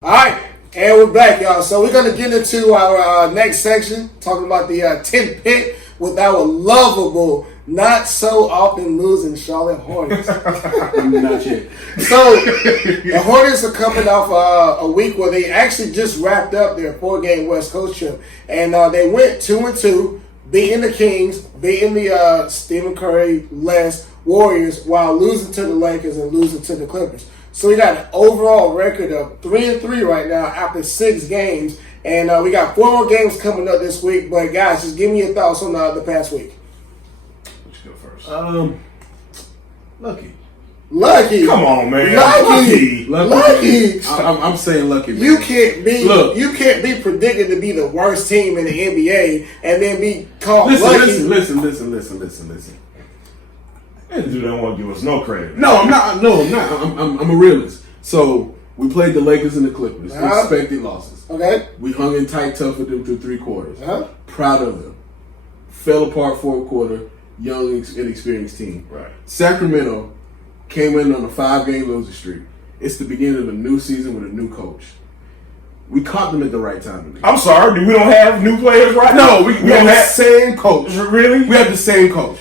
All right, and we're back, y'all. So we're going to get into our next section, talking about the 10th pick with our lovable, not so often losing Charlotte Hornets. Not yet. So the Hornets are coming off a week where they actually just wrapped up their 4-game West Coast trip, and they went 2-2, beating the Kings, beating the Stephen Curry-less Warriors, while losing to the Lakers and losing to the Clippers. So we got an overall record of 3-3 right now after 6 games. And we got 4 more games coming up this week. But guys, just give me your thoughts on the past week. What you go first? Lucky. Come on, man. Lucky. I'm saying lucky. Man. You can't be predicted to be the worst team in the NBA and then be called lucky. Listen. This dude don't want to give us no credit. No, I'm not. I'm a realist. So we played the Lakers and the Clippers. Expected losses. Okay. We hung in tight, tough with them through 3 quarters. Proud of them. Fell apart 4th quarter. Young, inexperienced team. Right. Sacramento came in on a 5-game losing streak. It's the beginning of a new season with a new coach. We caught them at the right time. I'm sorry. We don't have new players right now. No, we have the same coach. Really? We have the same coach.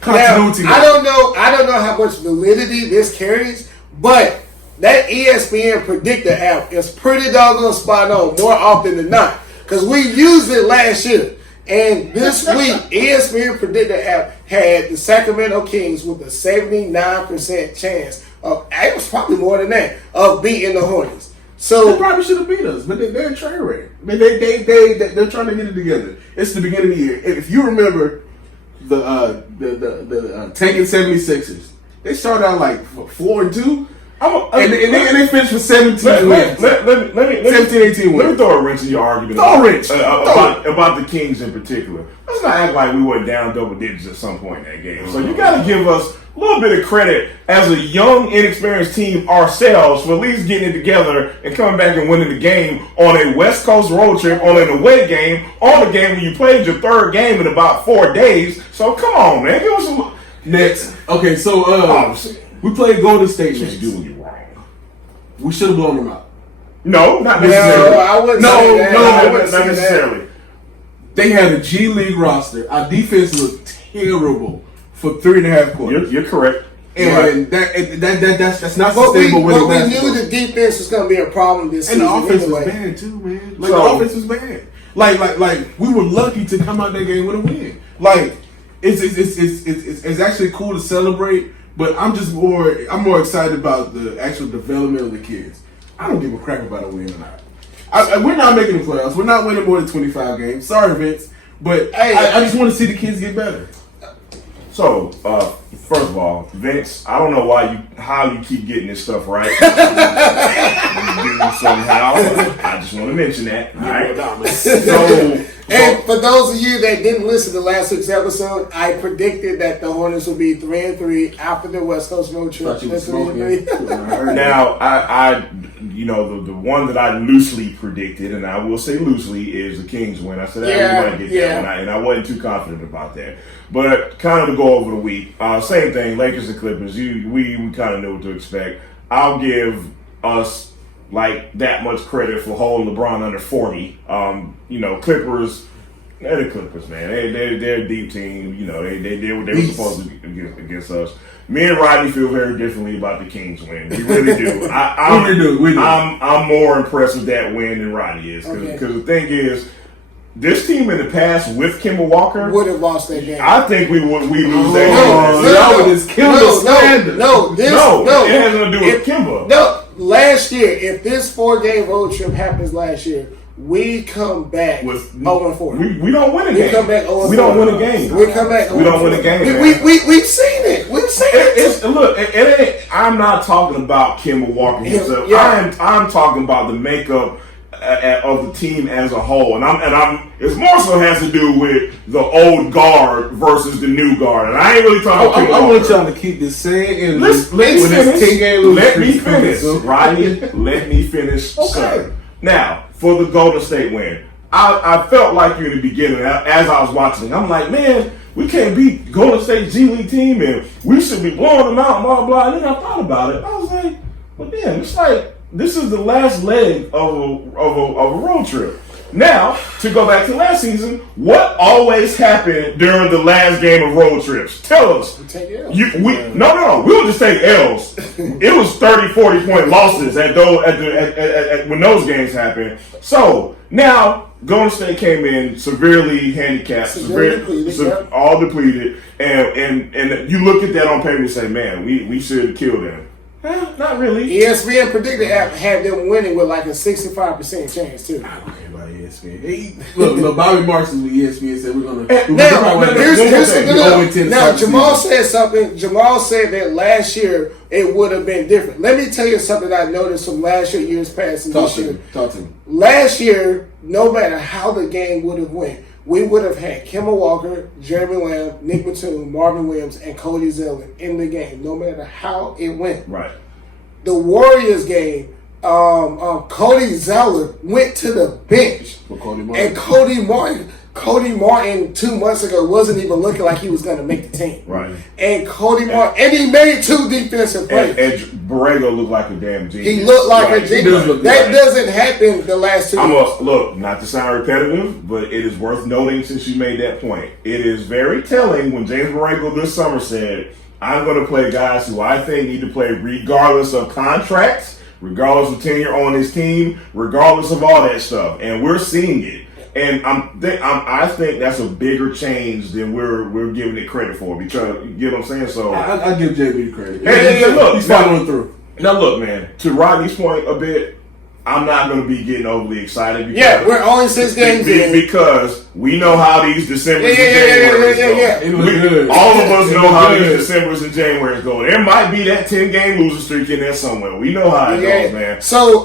Continuity. Now, I don't know how much validity this carries, but that ESPN predictor app is pretty doggone spot on more often than not, because we used it last year. And this week, ESPN predictor app had the Sacramento Kings with a 79% chance of, it was probably more than that, of beating the Hornets. So they probably should have beat us, but they're in train wreck. I mean, they're trying to get it together. It's the beginning of the year. If you remember the tanking 76ers, they started out like 4-2, and they finished with 17 wins. 17-18 wins. Let me throw a wrench in your argument about the Kings in particular. Let's not act like we went down double digits at some point in that game. So you got to give us a little bit of credit as a young, inexperienced team ourselves for at least getting it together and coming back and winning the game on a West Coast road trip, on an away game, on a game when you played your 3rd game in about 4 days. So come on, man. Give us some next. Okay, so we played Golden State next. Doing you wrong. We should have blown them out. No, not necessarily. No, I wouldn't say that. Not necessarily. They had a G League roster. Our defense looked terrible for 3.5 quarters. You're correct. And that's not sustainable. But we knew the defense was going to be a problem this season. And the offense anyway. was bad too, man. The offense was bad. Like we were lucky to come out that game with a win. Like it's actually cool to celebrate, but I'm more excited about the actual development of the kids. I don't give a crap about a win or not. We're not making the playoffs. We're not winning more than 25 games. Sorry, Vince, but I just want to see the kids get better. So, first of all, Vince, I don't know how you keep getting this stuff right. You do somehow. I just want to mention that. All right. So, and for those of you that didn't listen to last week's episode, I predicted that the Hornets would be 3-3 after the West Coast road trip. Now, I the one that I loosely predicted, and I will say loosely, is the Kings win. I said I might get that one, and I wasn't too confident about that. But kind of to go over the week, same thing, Lakers and Clippers. We kind of knew what to expect. I'll give us like that much credit for holding LeBron under 40. Clippers, they're the Clippers, man. They're a deep team. They did what they were supposed to do against us. Me and Rodney feel very differently about the Kings win. We really do. We do. I'm more impressed with that win than Rodney is, because the thing is, this team in the past with Kemba Walker would have lost that game. I think we lose that game. No, it has nothing to do with Kemba. No, last year, if this 4-game road trip happens last year, we come back with 0-4. We don't win a game. We come back 0-4. We don't win a game. We come back 0-4. We don't win a game. We've seen it. We've seen it. Look, I'm not talking about Kemba Walker himself. I'm talking about the makeup of the team as a whole, and it more so has to do with the old guard versus the new guard, and I ain't really talking about I want y'all to keep this saying. Let me finish, Rodney. Let me finish. Okay. Sir. Now, for the Golden State win, I felt like you in the beginning as I was watching. I'm like, man, we can't beat Golden State G League team, and we should be blowing them out, blah blah. And then I thought about it. I was like, well, damn, it's like this is the last leg of a road trip. Now, to go back to last season, what always happened during the last game of road trips? Tell us. No. We'll just take L's. It was 30, 40 point losses at when those games happened. So now Golden State came in severely handicapped, all depleted, and you look at that on paper and say, man, we should have killed them. Not really. ESPN predicted had them winning with like a 65% chance too. I don't care about ESPN. Look, Bobby Marks is with ESPN said we're gonna. Now Jamal said something. Jamal said that last year it would have been different. Let me tell you something I noticed from last year, years past, and this year. Talk to me. Last year, no matter how the game would have went, we would have had Kemba Walker, Jeremy Lamb, Nick Batum, Marvin Williams, and Cody Zeller in the game, no matter how it went. Right. The Warriors game, Cody Zeller went to the bench. For Cody Martin. And Cody Martin 2 months ago wasn't even looking like he was going to make the team. Right. And Cody Martin, and he made 2 defensive plays. And Borrego looked like a damn genius. He looked like a genius. That doesn't happen the last 2 years. Look, not to sound repetitive, but it is worth noting since you made that point. It is very telling when James Borrego this summer said, I'm going to play guys who I think need to play regardless of contracts, regardless of tenure on his team, regardless of all that stuff. And we're seeing it. And I think that's a bigger change than we're giving it credit for. Because you know what I'm saying. So I give JB credit. And look, he's following through. Now look, man. To Rodney's point a bit, I'm not going to be getting overly excited. Because we're only 6 games in. Because we know how these Decembers and Januarys go. All of us know how these Decembers and Januarys go. There might be that 10-game losing streak in there somewhere. We know how it goes, man. So